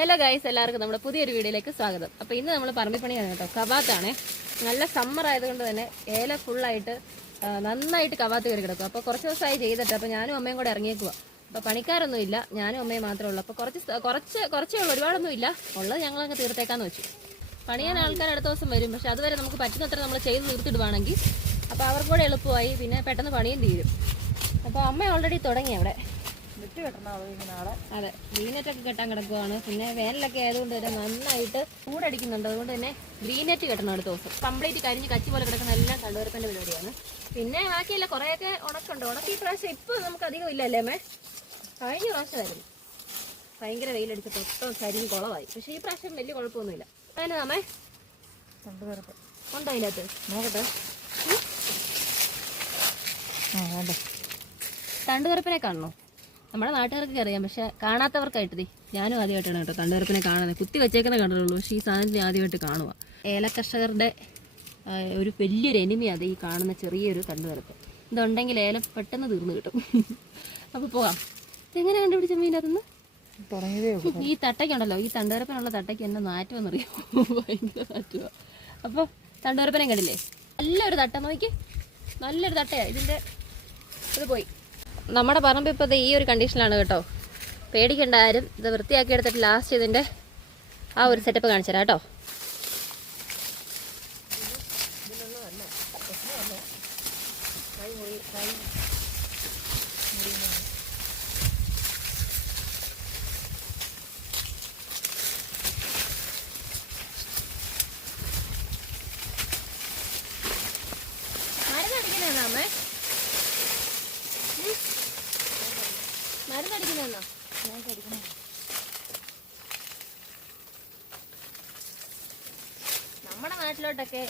Hello guys, എല്ലാവർക്കും നമ്മുടെ പുതിയൊരു വീഡിയോയിലേക്ക് സ്വാഗതം. അപ്പോൾ ഇന്ന് നമ്മൾ പറമ്പിപ്പണിയാണ് കേട്ടോ. കവാത്താണ്. നല്ല സമ്മർ ആയതുകൊണ്ട് തന്നെ ഏല ഫുള്ളായിട്ട് നന്നായിട്ട് കവാത്ത് കയറി കിടക്കും. അപ്പോൾ കുറച്ച് ദിവസമായി ചെയ്തിട്ട് അപ്പോൾ ഞാനും അമ്മയും കൂടെ ഇറങ്ങിയേക്കുക. അപ്പോൾ പണിക്കാരൊന്നും ഇല്ല, ഞാനും അമ്മയും മാത്രമേ ഉള്ളൂ. അപ്പോൾ കുറച്ചേ ഉള്ളൂ, ഒരുപാടൊന്നും ഇല്ല. ഉള്ളത് ഞങ്ങളങ്ങ് തീർത്തേക്കാന്ന് വെച്ചു. പണിയാൻ ആൾക്കാർ അടുത്ത ദിവസം വരും, പക്ഷെ അതുവരെ നമുക്ക് പറ്റുന്നത്ര നമ്മൾ ചെയ്ത് തീർത്തിടുവാണെങ്കിൽ അപ്പോൾ അവർക്ക് കൂടെ എളുപ്പമായി, പിന്നെ പെട്ടെന്ന് പണിയും തീരും. അപ്പോൾ അമ്മ ഓൾറെഡി തുടങ്ങി അവിടെ അതെ, ഗ്രീനെറ്റൊക്കെ കെട്ടാൻ കിടക്കുവാണ്. പിന്നെ വേനലൊക്കെ ആയതുകൊണ്ട് തന്നെ നന്നായിട്ട് ചൂടടിക്കുന്നുണ്ട്. അതുകൊണ്ട് തന്നെ ഗ്രീനെറ്റ് കെട്ടണം അടുത്ത ദിവസം. കംപ്ലീറ്റ് കരിഞ്ഞ് കച്ചി പോലെ കിടക്കുന്ന എല്ലാം കണ്ടുവരപ്പൻ്റെ പരിപാടിയാണ്. പിന്നെ ബാക്കിയല്ല, കുറേയൊക്കെ ഉണക്കുണ്ട്. ഉണക്കി പ്രാവശ്യം ഇപ്പോൾ നമുക്ക് അധികം ഇല്ലല്ലേ അമ്മേ? കഴിഞ്ഞ പ്രാവശ്യമായിരുന്നു ഭയങ്കര വെയിലടിച്ച് തൊട്ടും കരിഞ്ഞ് കുളമായി. പക്ഷേ ഈ പ്രാവശ്യം വലിയ കുഴപ്പമൊന്നുമില്ല. അതിന് അമ്മേ ഉണ്ടോ അതിനകത്ത്? നോക്കട്ടെ. തണ്ടുകറുപ്പിനെ കാണണോ? നമ്മുടെ നാട്ടുകാർക്കൊക്കെ അറിയാം, പക്ഷെ കാണാത്തവർക്കായിട്ട് ഞാനും ആദ്യമായിട്ടാണ് കേട്ടോ തണ്ടുകറുപ്പിനെ കാണുന്നത്. കുത്തി വെച്ചേക്കുന്ന കണ്ടിട്ടുള്ളൂ, പക്ഷേ ഈ സാധനത്തിന് ആദ്യമായിട്ട് കാണുക. ഏലക്കർഷകരുടെ ഒരു വലിയൊരു എനിമിയാണ് ഈ കാണുന്ന ചെറിയൊരു തണ്ടുകറുപ്പ്. ഇതുണ്ടെങ്കിൽ ഏലം പെട്ടെന്ന് തീർന്നു കിട്ടും. അപ്പോൾ പോകാം. ഇതെങ്ങനെ കണ്ടുപിടിച്ച മീനകത്തുനിന്ന് ഈ തട്ടയ്ക്കുണ്ടല്ലോ, ഈ തണ്ടുകറുപ്പിനുള്ള തട്ടയ്ക്ക് എന്നെ നാറ്റുമെന്നറിയാം, ഭയങ്കര നാറ്റുക. അപ്പോൾ തണ്ടുകറുപ്പിനെ കണ്ടില്ലേ, നല്ലൊരു തട്ട നോക്കി, നല്ലൊരു തട്ടയാണ് ഇതിൻ്റെ. ഇത് പോയി. നമ്മുടെ പറമ്പ് ഇപ്പോൾ ഈ ഒരു കണ്ടീഷനിലാണ് കേട്ടോ. പേടിക്കേണ്ട ആരും. ഇത് വൃത്തിയാക്കി എടുത്തിട്ട് ലാസ്റ്റ് ഇതിൻ്റെ ആ ഒരു സെറ്റപ്പ് കാണിച്ചു തരാം കേട്ടോ. മരുന്നടിക്കുന്നതാ അമ്മേ? മരുന്നടിക്കുന്നതെന്നോ? നമ്മുടെ നാട്ടിലോട്ടൊക്കെ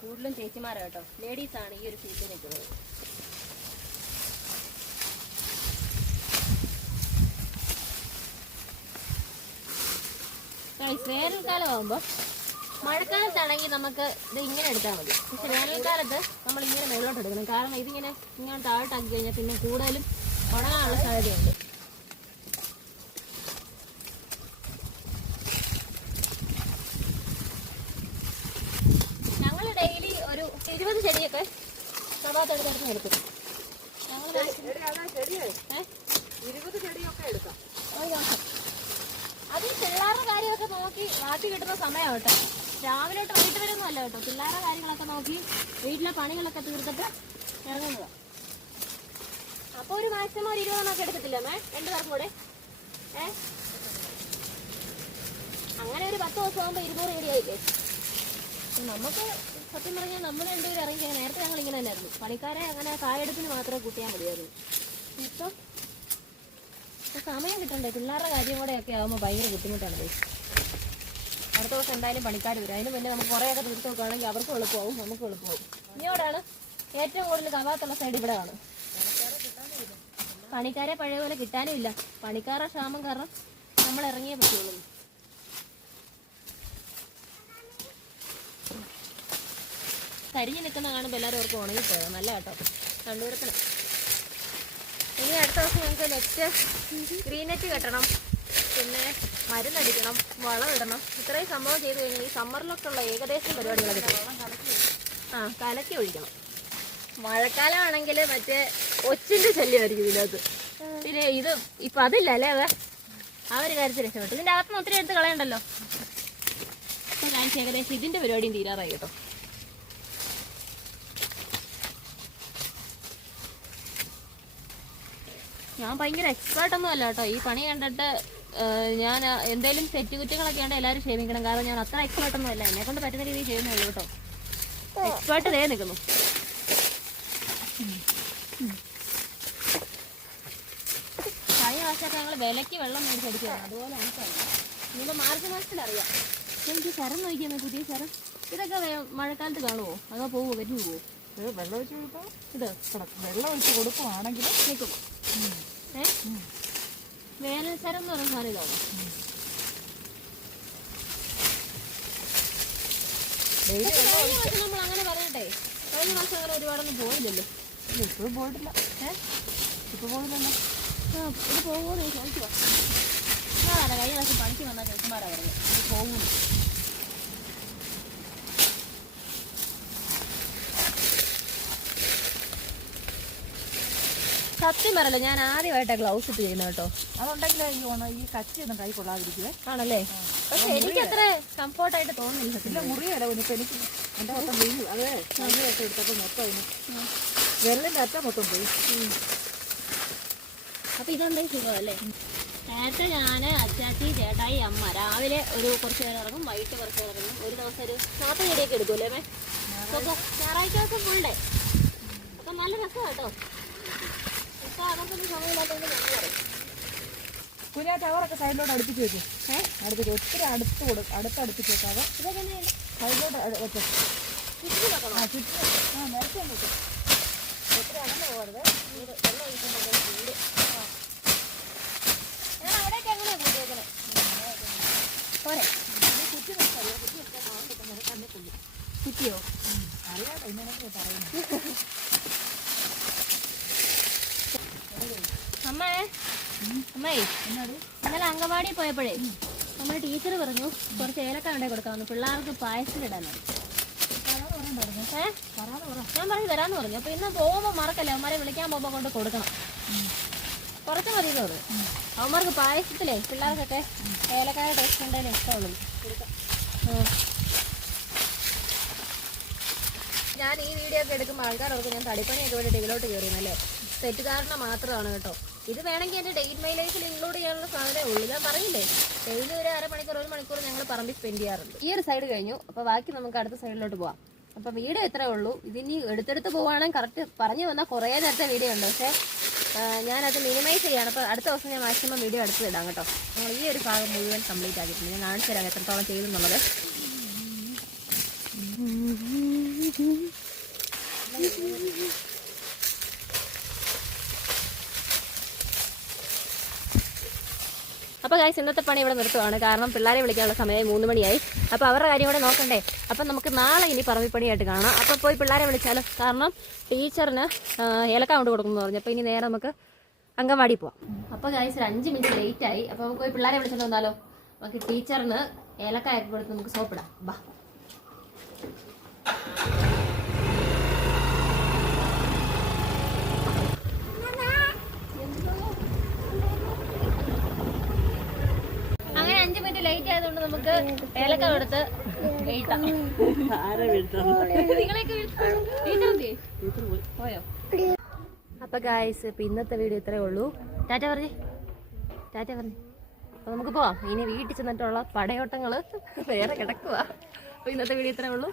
കൂടുതലും ചേച്ചിമാരാ കേട്ടോ, ലേഡീസാണ് ഈ ഒരു ഫീൽഡിൽ നിൽക്കുന്നത്. വേനൽക്കാലം ആകുമ്പോൾ, മഴക്കാലത്താണെങ്കിൽ നമുക്ക് ഇത് ഇങ്ങനെ എടുത്താൽ മതി. പക്ഷെ വേനൽക്കാലത്ത് നമ്മൾ ഇങ്ങനെ മേലോട്ട് എടുക്കണം. കാരണം ഇതിങ്ങനെ ഇങ്ങനെ താഴോട്ടാക്കി കഴിഞ്ഞാൽ പിന്നെ കൂടുതലും ഉണങ്ങാനുള്ള സാധ്യതയുണ്ട്. ഞങ്ങൾ ഡെയിലി ഒരു 20 ചെടിയൊക്കെ കവാത്തെടുത്ത് എടുക്കും. ഞങ്ങൾ 20 ചെടിയൊക്കെ എടുക്കാം ഒരു ദിവസം. അത് പിള്ളേരുടെ കാര്യമൊക്കെ നോക്കി വാട്ടി കിട്ടുന്ന സമയമാവട്ടെ. രാവിലെ വൈകിട്ട് വരുന്നല്ല കേട്ടോ, പിള്ളേരുടെ കാര്യങ്ങളൊക്കെ നോക്കി വീട്ടിലെ പണികളൊക്കെ തീർത്തിട്ട് ഇറങ്ങുന്നതാണ്. അപ്പോൾ ഒരു മാക്സിമം ഒരു 20 എടുക്കത്തില്ല അമ്മേ, 2 പേർക്കും കൂടെ. അങ്ങനെ ഒരു 10 ദിവസം ആകുമ്പോൾ 200 ചെടിയായില്ലേ. നമുക്ക് സത്യം പറഞ്ഞാൽ നമ്മൾ രണ്ടുപേരും ഇറങ്ങിക്കാൻ നേരത്തെ ഞങ്ങൾ ഇങ്ങനെ തന്നെയായിരുന്നു. പണിക്കാരെ അങ്ങനെ കായെടുപ്പിന് മാത്രമേ കൂട്ടിയാൽ മതിയായിരുന്നു. ഇപ്പം സമയം കിട്ടണ്ടേ, പിള്ളേരുടെ കാര്യം കൂടെയൊക്കെ ആകുമ്പോൾ ഭയങ്കര ബുദ്ധിമുട്ടാണ്. അടുത്ത ദിവസം എന്തായാലും പണിക്കാർ വരും. അതിന് മുന്നേ നമുക്ക് കുറേയൊക്കെ തീർത്ത് നോക്കുകയാണെങ്കിൽ അവർക്കും എളുപ്പമാവും, നമുക്കും എളുപ്പമാവും. ഇനിയോടാണ് ഏറ്റവും കൂടുതൽ കവാത്തുള്ള സൈഡ് ഇവിടെ ആണ്. പണിക്കാരെ പഴയ പോലെ കിട്ടാനും ഇല്ല. പണിക്കാരുടെ ക്ഷാമം കാരണം നമ്മൾ ഇറങ്ങിയേ പറ്റുള്ളൂ. കരിഞ്ഞു നിൽക്കുന്ന കാണുമ്പോൾ എല്ലാവരും അവർക്ക് ഉണങ്ങിപ്പോയത് നല്ല കേട്ടോ കണ്ടുപിടുത്തണം. ഇനി അടുത്ത ദിവസം ഞങ്ങൾക്ക് നെറ്റ് ഗ്രീനെറ്റ് കെട്ടണം, പിന്നെ മരുന്നടിക്കണം, വളം ഇടണം. ഇത്രയും സംഭവം ചെയ്ത് കഴിഞ്ഞാൽ ഈ സമ്മറിലൊക്കെ ഉള്ള ഏകദേശം പരിപാടികളൊക്കെ കലക്കി ഒഴിക്കണം. മഴക്കാലമാണെങ്കിൽ മറ്റേ ഒച്ചിൻ്റെ ശല്യമായിരിക്കും ഇതിനകത്ത്. പിന്നെ ഇത് ഇപ്പം അതില്ല അല്ലേ? അതെ, ആ ഒരു കാര്യത്തിൽ രക്ഷപ്പെട്ടു. ഇതിൻ്റെ അകത്തുനിന്ന് ഒത്തിരി എടുത്ത് കളയണ്ടല്ലോ. ഇപ്പം കാണിച്ച് ഏകദേശം ഇതിൻ്റെ പരിപാടിയും തീരാറായി കേട്ടോ. ഞാൻ ഭയങ്കര എക്സ്പേർട്ടൊന്നും അല്ല കേട്ടോ. ഈ പണി കണ്ടിട്ട് ഞാൻ എന്തെങ്കിലും തെറ്റുകുറ്റങ്ങളൊക്കെ ആണെങ്കിൽ എല്ലാവരും ക്ഷമിക്കണം. കാരണം ഞാൻ അത്ര എക്സ്പേർട്ടൊന്നും അല്ല, എന്നെ കൊണ്ട് പറ്റുന്ന രീതിയിൽ ചെയ്യുന്നേ ഉള്ളൂ കേട്ടോ. എക്സ്പേർട്ട് ദേ നിൽക്കുന്നു. കഴിഞ്ഞ വർഷമൊക്കെ ഞങ്ങൾ വിലയ്ക്ക് വെള്ളം മേടിച്ചടിക്കുകയാണ്. അതുപോലെ എനിക്കറിയാം. ഇനിയിപ്പോൾ മാർച്ച് മാസത്തിലറിയാം. എനിക്ക് ശരം നോക്കിയാൽ പുതിയ ശരം ഇതൊക്കെ മഴക്കാലത്ത് കാണുമോ അതോ പോവോ, കരിഞ്ഞു പോവോ? വെള്ളം ഒഴിച്ച് കൊടുത്താൽ ഇത് വെള്ളം ഒഴിച്ച് കൊടുക്കുവാണെങ്കിൽ നിൽക്കും. വേനൽ ശരം എന്ന് പറയുന്ന സാധനം ഇതാണ്. നമ്മൾ അങ്ങനെ പറയട്ടെ, കഴിഞ്ഞ മാസം അങ്ങനെ ഒരുപാടൊന്നും പോയില്ലല്ലോ. ഇപ്പോഴും പോയിട്ടില്ല. ഇപ്പോൾ പോയില്ലല്ലോ. ഇത് പോകുമോ ചോദിക്കുക. കഴിഞ്ഞ പ്രാവശ്യം പണിക്ക് വന്ന സത്യം പറയല്ലോ, ഞാൻ ആദ്യമായിട്ടാണ് ഗ്ലൗസ് ഇട്ട് ചെയ്യുന്നത് കേട്ടോ. അതുണ്ടെങ്കിലേ ഈ കച്ചിയൊന്നും കൈ കൊള്ളാതിരിക്കുവേ. ആണല്ലേ? പക്ഷെ എനിക്ക് അത്ര കംഫോർട്ടായിട്ട് തോന്നുന്നില്ല. ഇല്ല, മുറിയല്ല ഇപ്പൊ എനിക്ക് എന്റെ മൊത്തം വീണു. അതെ, സമയമൊക്കെ എടുത്തപ്പോൾ മൊത്തം അതിന് വിരലിന്റെ അറ്റം മൊത്തം പോയി. അപ്പൊ ഇതെന്താ സുഖമല്ലേ? നേരത്തെ ഞാൻ, അച്ചാച്ചി, ചേട്ടായി, അമ്മ രാവിലെ ഒരു കുറച്ച് നേരം ഇറങ്ങും, വൈകിട്ട് കുറച്ച് നേരം ഇറങ്ങും. ഒരു ദിവസം ഒരു 40 ചെടിയൊക്കെ എടുക്കൂല്ലേ മേ? ഞായറാഴ്ച ദിവസം ഫുൾ ഡേ. അപ്പൊ നല്ല രസമാണ് കേട്ടോ. ഇപ്പൊ അവർക്കൊന്നും സമയമില്ലാത്തതുകൊണ്ട് ഞങ്ങൾ പറയും. കുഞ്ഞാ ചവറൊക്കെ സൈഡിലോട്ട് അടുപ്പിച്ച് വെക്കും. അടുപ്പിച്ച് ഒത്തിരി അടുപ്പിച്ച് വെക്കാതെ ഇതൊക്കെ സൈഡിലോട്ട് വെച്ചു. ചുറ്റും വെക്കണം. നിരത്തി വെക്കും. ഒത്തിരി അകന്ന് പോകരുത്. വെള്ളം ഒഴിക്കുമ്പോൾ ചൂട്. ഞാൻ അവിടേക്ക് എങ്ങനെയാ കൂട്ടിയേക്കണേ? പോരെ കുറ്റി വെച്ചാൽ കുറ്റി വെച്ചാൽ കാണുമ്പോൾ തന്നെ കൊള്ളു. കുറ്റിയോ? അറിയാതെ ഇന്നലെ പറയുന്നത്. അമ്മേ ഇന്നലെ അങ്കവാടി പോയപ്പോഴേ നമ്മുടെ ടീച്ചർ പറഞ്ഞു കുറച്ച് ഏലക്ക കൊണ്ടേ കൊടുക്കാമെന്ന്, പിള്ളേർക്ക് പായസത്തിലിടാനാണ്. ഞാൻ പറഞ്ഞു തരാന്ന് പറഞ്ഞു. അപ്പൊ ഇന്ന് പോകുമ്പോ മറക്കല്ലേ, അവന്മാരെ വിളിക്കാൻ പോകുമ്പോ കൊണ്ട് കൊടുക്കണം. കുറച്ച് മതി പറഞ്ഞു. അവന്മാർക്ക് പായസത്തിലേ പിള്ളേർക്കൊക്കെ ഏലക്കായ ടേസ്റ്റ് ഉണ്ടെങ്കിലും ഇഷ്ടമുള്ളൂ. ഞാൻ ഈ വീഡിയോ ഒക്കെ എടുക്കുമ്പോൾ ആൾക്കാരൊക്കെ ഞാൻ തടിപ്പണിയൊക്കെ വേണ്ടി ഇതിലോട്ട് കയറിയെന്നല്ലേ? തെറ്റുകാരനെ മാത്രമാണ് കേട്ടോ. ഇത് വേണമെങ്കിൽ എൻ്റെ ഡേറ്റ് മൈ ലൈഫിൽ ഇൻക്ലൂഡ് ചെയ്യാനുള്ള സാധനമേ ഉള്ളൂ. ഞാൻ പറഞ്ഞില്ലേ, ഡെയിലി ഒരു അരമണിക്കൂർ 1 മണിക്കൂർ ഞങ്ങൾ പറമ്പിൽ സ്പെൻഡ് ചെയ്യാറുണ്ട്. ഈ ഒരു സൈഡ് കഴിഞ്ഞു. അപ്പോൾ ബാക്കി നമുക്ക് അടുത്ത സൈഡിലോട്ട് പോവാം. അപ്പോൾ വീഡിയോ ഇത്രേ ഉള്ളൂ. ഇതിനി എടുത്തെടുത്ത് പോവുകയാണെങ്കിൽ കറക്റ്റ് പറഞ്ഞു വന്നാൽ കുറേ നേരത്തെ വീഡിയോ ഉണ്ട്. പക്ഷേ ഞാനത് മിനിമൈസ് ചെയ്യാണ്. അപ്പോൾ അടുത്ത ദിവസം ഞാൻ മാക്സിമം വീഡിയോ എടുത്തിടാം കേട്ടോ. നമ്മൾ ഈ ഒരു ഭാഗം മുഴുവൻ കംപ്ലീറ്റ് ആക്കിയിട്ടുണ്ട്. ഞാൻ കാണിച്ചു തരാം എത്രത്തോളം ചെയ്തെന്നുള്ളത്. അപ്പോൾ ഗൈസ്, ഇന്നത്തെ പണി ഇവിടെ നിർത്തുവാണ്. കാരണം പിള്ളേരെ വിളിക്കാനുള്ള സമയം 3 മണിയായി. അപ്പോൾ അവരുടെ കാര്യം കൂടെ നോക്കണ്ടേ. അപ്പം നമുക്ക് നാളെ ഇനി പറമ്പിപ്പണിയായിട്ട് കാണാം. അപ്പം പോയി പിള്ളേരെ വിളിച്ചാലോ? കാരണം ടീച്ചറിന് ഏലക്ക കൊണ്ട് കൊടുക്കുമെന്ന് പറഞ്ഞു. അപ്പോൾ ഇനി നേരെ നമുക്ക് അങ്കൻവാടി പോവാം. അപ്പോൾ ഗൈസ്, ഒരു 5 മിനിറ്റ് ലേറ്റായി. അപ്പോൾ നമുക്ക് പോയി പിള്ളേരെ വിളിച്ചിട്ട് വന്നാലോ? നമുക്ക് ടീച്ചറിന് ഏലക്കായൊക്കെ കൊടുത്ത് നമുക്ക് സോപ്പിടാം. ബാ. അങ്ങനെ 5 മിനിറ്റ് ലേറ്റ് ആയതുകൊണ്ട് നമുക്ക് ഏലക്ക കൊടുത്ത് വീഴ്ത്താം. പോയോ? അപ്പൊ ഗായ്സ്, ഇപ്പൊ ഇന്നത്തെ വീഡിയോ ഇത്രേ ഉള്ളൂ. ടാറ്റ പറഞ്ഞു. അപ്പൊ നമുക്ക് പോവാം. ഇനി വീട്ടിൽ ചെന്നിട്ടുള്ള പടയോട്ടങ്ങള് വേറെ കിടക്കുക. അപ്പൊ ഇന്നത്തെ വീഡിയോ ഇത്രേ ഉള്ളൂ.